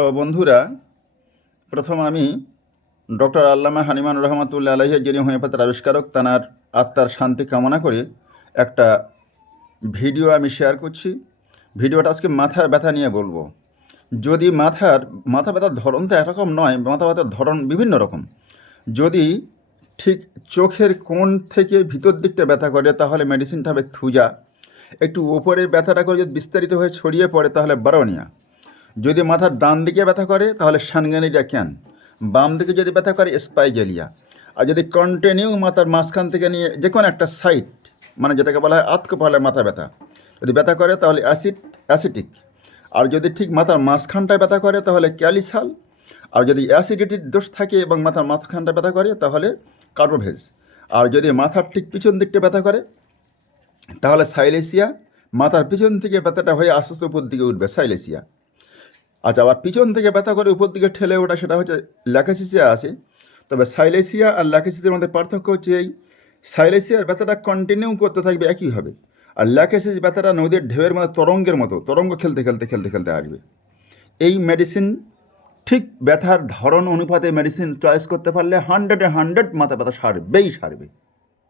তো বন্ধুরা, প্রথম আমি ডক্টর আল্লামা হানিমান রহমাতুল্লাহ আলাইহি, যিনি হোমিওপ্যাথির আবিষ্কারক, তানার আত্মার শান্তি কামনা করে একটা ভিডিও আমি শেয়ার করছি। ভিডিওটা আজকে মাথার ব্যথা নিয়ে বলবো। যদি মাথা ব্যথার ধরন তো একরকম নয়, মাথা ব্যথার ধরন বিভিন্ন রকম। যদি ঠিক চোখের কোণ থেকে ভিতর দিকটা ব্যথা করে তাহলে মেডিসিনটা হবে থুজা। একটু ওপরে ব্যথাটা করে যদি বিস্তারিত হয়ে ছড়িয়ে পড়ে তাহলে বারোনিয়া। যদি মাথার ডান দিকে ব্যথা করে তাহলে সানগানিডা ক্যান। বাম দিকে যদি ব্যথা করে স্পাইজেলিয়া। আর যদি কন্টিনিউ মাথার মাঝখান থেকে নিয়ে যে কোনো একটা সাইড, মানে যেটাকে বলা হয় আতকোপালে মাথা ব্যথা, যদি ব্যথা করে তাহলে অ্যাসিটিক। আর যদি ঠিক মাথার মাঝখানটায় ব্যথা করে তাহলে ক্যালিসাল। আর যদি অ্যাসিডিটির দোষ থাকে এবং মাথার মাঝখানটা ব্যথা করে তাহলে কার্বোভেজ। আর যদি মাথার ঠিক পিছন দিকটা ব্যথা করে তাহলে সাইলেসিয়া। মাথার পিছন থেকে ব্যথাটা হয়ে আস্তে আস্তে উপর দিকে উঠবে, সাইলেসিয়া। আচ্ছা, আবার পিছন থেকে ব্যথা করে উপর দিকে ঠেলে ওঠা, সেটা হচ্ছে ল্যাকেসিসিয়া আছে। তবে সাইলেসিয়া আর ল্যাকেসিসের মধ্যে পার্থক্য হচ্ছে এই, সাইলেসিয়ার ব্যথাটা কন্টিনিউ করতে থাকবে একইভাবে, আর ল্যাকেসিস ব্যথাটা নদীর ঢেউয়ের মধ্যে তরঙ্গের মতো, তরঙ্গ খেলতে খেলতে খেলতে খেলতে আসবে। এই মেডিসিন ঠিক ব্যথার ধরন অনুপাতে মেডিসিন চয়েস করতে পারলে 100-এ 100 মাথা ব্যথা সারবেই সারবে।